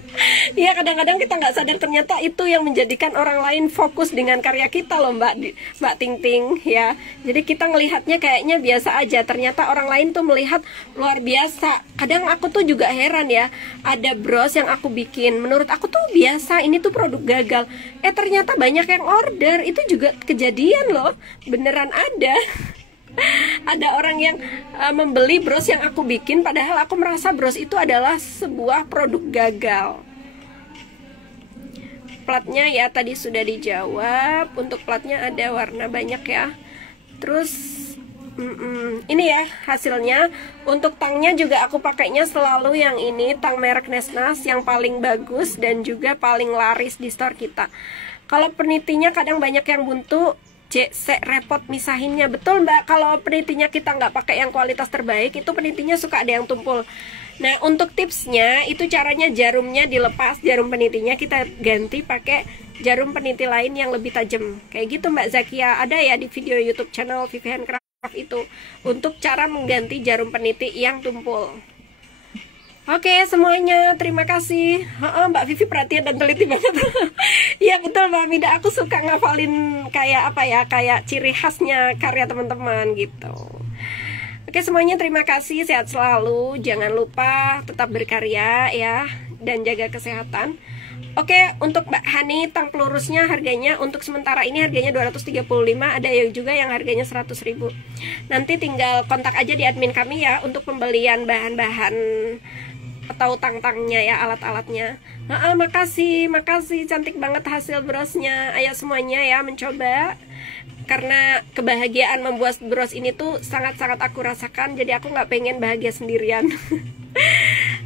Iya, kadang-kadang kita nggak sadar ternyata itu yang menjadikan orang lain fokus dengan karya kita loh Mbak Ting Ting ya. Jadi kita ngelihatnya kayaknya biasa aja, ternyata orang lain tuh melihat luar biasa. Kadang aku tuh juga heran ya, ada bros yang aku bikin, menurut aku tuh biasa, ini tuh produk gagal. Ternyata banyak yang order, itu juga kejadian loh, beneran ada. Ada orang yang membeli bros yang aku bikin, padahal aku merasa bros itu adalah sebuah produk gagal. Platnya ya tadi sudah dijawab. Untuk platnya ada warna banyak ya. Terus ini ya hasilnya. Untuk tangnya juga aku pakainya selalu yang ini, tang merek Nesnas, yang paling bagus dan juga paling laris di store kita. Kalau penitinya kadang banyak yang buntu, repot misahinnya. Betul Mbak, kalau penitinya kita nggak pakai yang kualitas terbaik, itu penitinya suka ada yang tumpul. Nah, untuk tipsnya itu caranya jarumnya dilepas, jarum penitinya kita ganti pakai jarum peniti lain yang lebih tajam. Kayak gitu Mbak Zakia, ada ya di video YouTube channel Vivi Handcraft itu, untuk cara mengganti jarum peniti yang tumpul. Oke semuanya, terima kasih. Mbak Vivi perhatian dan teliti banget. Iya betul Mbak Mida, aku suka ngafalin kayak apa ya, kayak ciri khasnya karya teman-teman gitu. Oke semuanya, terima kasih, sehat selalu. Jangan lupa tetap berkarya ya, dan jaga kesehatan. Oke, untuk Mbak Hani, tang pelurusnya harganya untuk sementara ini harganya 235, ada juga yang harganya 100.000. Nanti tinggal kontak aja di admin kami ya untuk pembelian bahan-bahan atau tang-tangnya ya, alat-alatnya. Makasih, cantik banget hasil brosnya. Ayo semuanya ya mencoba, karena kebahagiaan membuat bros ini tuh sangat-sangat aku rasakan, jadi aku nggak pengen bahagia sendirian.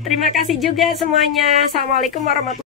Terima kasih juga semuanya. Assalamualaikum warahmatullahi wabarakatuh.